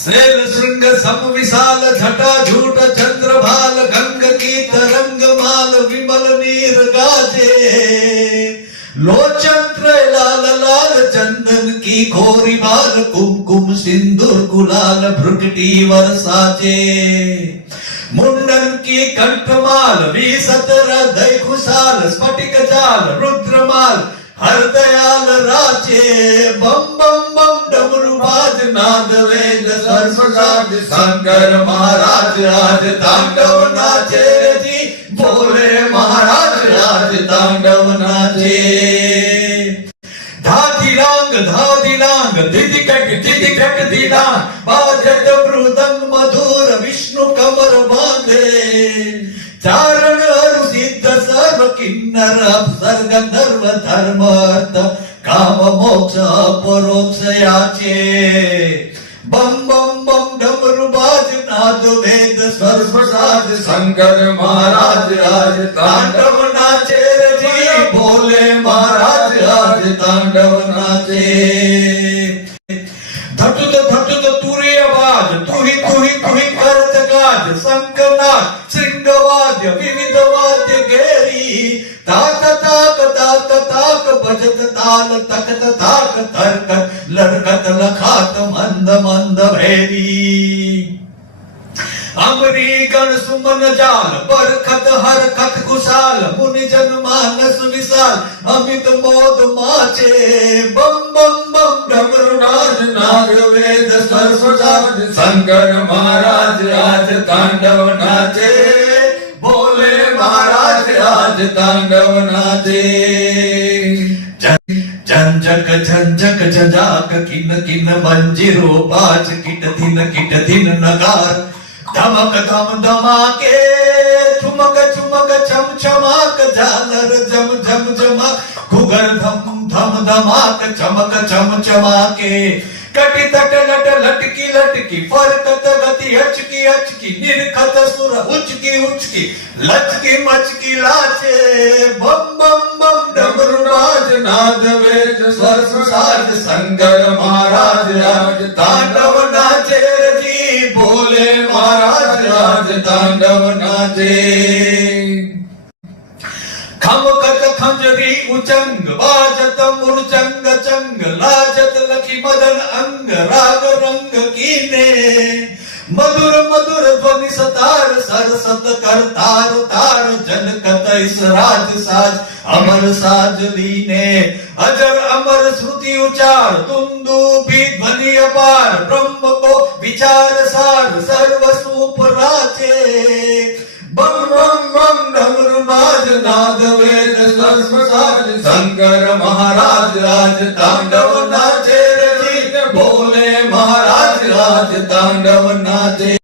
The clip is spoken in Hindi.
सेल श्रृंग सम विशाल झटा झूठ चंद्रभाल गंग की तरंग माल विमल नीर गाजे लोचन त्रय लाल लाल चंदन की खोरी बाल कुमकुम सिंदूर गुलाल भ्रुकटी वर्षाचे मुंडन की कंठमाल विसतर दय खुशाल स्फटिक जाल रुद्रमाल हर दयाल राचे बम बम बम डमरू बाज नाद वेद सर्वसाज शंकर महाराज आज तांडव नाचे जी बोले महाराज आज तांडव नाचे धादिलांग दिदिकट दिलांग बाजत मृदंग मधुर विष्णु कमर बांधे चारण अरु सिद्ध सर्व किन्नर अप्सर गंधर्व धर्म अर्थ काम मोक्ष अपरोक्ष याचे बम बम बम डमरू बाज नाद वेद सर्व साज शंकर महाराज आज तांडव नाचे जी भोले महाराज आज तांडव नाचे धटुत तुरीयवाद तुही करत गाज शंकरनाथ श्रृंगवाद्य विविध वाद्य घेरी ताक बजत ताल तकत ताक तर्क लड़कत लखात मंद मंद भैरी अमरी गण सुमन जाल बरखत हरखत कुशाल मुनि जन मानस विशाल अमित मोद माचे बम बम बम डमरुनाथ नाग वेद सर्वसाज शंकर महाराज आज तांडव नाचे बोले महाराज आज तांडव नाचे झंझक झंझक किन किन मंजिरो बाज किट दिन नगार धमक धम धमाके चुमक चम चमाक झालर झम जमा घुगर धम धमाक चमक चम चमाके कटी तट लटकी फरकत गति अचकी निरखत सुर उचकी लचकी मचकी लाचे बम बम बम डमरू राज नाद वेद सर्व साज शंकर महाराज आज तांडव नाचे जी बोले महाराज आज तांडव नाचे खमकत खंजरी उचंग बाजत मुरचंग चंग लाजत लखी मदन अंग राग रंग कीने मधुर ध्वनि सतार सरसत कर तार जनकत इस राज साज अमर साज लीने अजर अमर श्रुति उचार तुंदु भी ध्वनि अपार ब्रह्म को विचार सार सर्व सूप राचे बम बम बम डमरू बाज नाद वेद सर्व साज शंकर महाराज आज तांडव नाचे जी बोले महाराज आज तांडव नाचे।